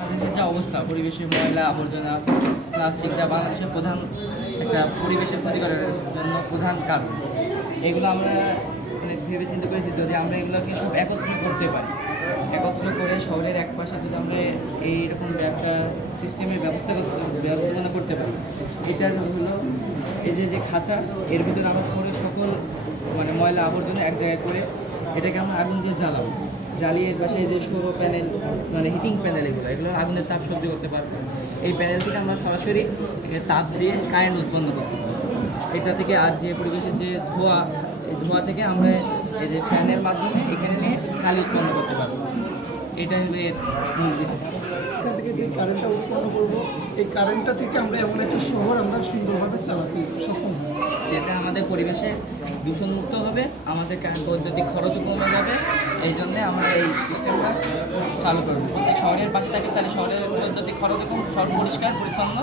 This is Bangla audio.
বাংলাদেশের যে অবস্থা, পরিবেশের ময়লা আবর্জনা প্লাস্টিক, যা বাংলাদেশের প্রধান একটা পরিবেশের ক্ষতি করার জন্য প্রধান কারণ। এগুলো আমরা ভেবে চিন্তা করেছি, যদি আমরা এগুলোকে সব একত্র করতে পারি, একত্র করে শহরের এক পাশে যদি আমরা এইরকম একটা সিস্টেমের ব্যবস্থাপনা করতে পারি, এটার হলো এই যে খাঁচা, এর ভিতরে আমরা শহরের সকল ময়লা আবর্জনা এক জায়গায় করে এটাকে আমরা আগুন দিয়ে জ্বালাবো, জ্বালিয়ে পাশে যে সৌর প্যানেল হিটিং প্যানেল এগুলো আগুনের তাপ সহ্য করতে পারবো। এই প্যানেল থেকে আমরা সরাসরি তাপ দিয়ে কারেন্ট উৎপন্ন করতে পারবো। এটা থেকে আর যে পরিবেশের যে ধোঁয়া, এই ধোঁয়া থেকে আমরা এই যে ফ্যানের মাধ্যমে এখানে নিয়ে কালি উৎপন্ন করতে পারবো। এটা হলো এর মূল বিষয়। এখান থেকে যে কারেন্টটা উৎপন্ন করবো, এই কারেন্টটা থেকে আমরা এমন একটা শহর আমরা সুন্দরভাবে চালাতে সক্ষম হব, যেটা আমাদের পরিবেশে দূষণমুক্ত হবে, আমাদের বৈদ্যুতিক খরচও কমে যাবে। এই জন্যে আমরা এই সিস্টেমটা চালু করবো। প্রত্যেক শহরের পাশে থাকে, তাহলে শহরের বৈদ্যুতিক খরচও কম, শহর পরিষ্কার পরিচ্ছন্ন।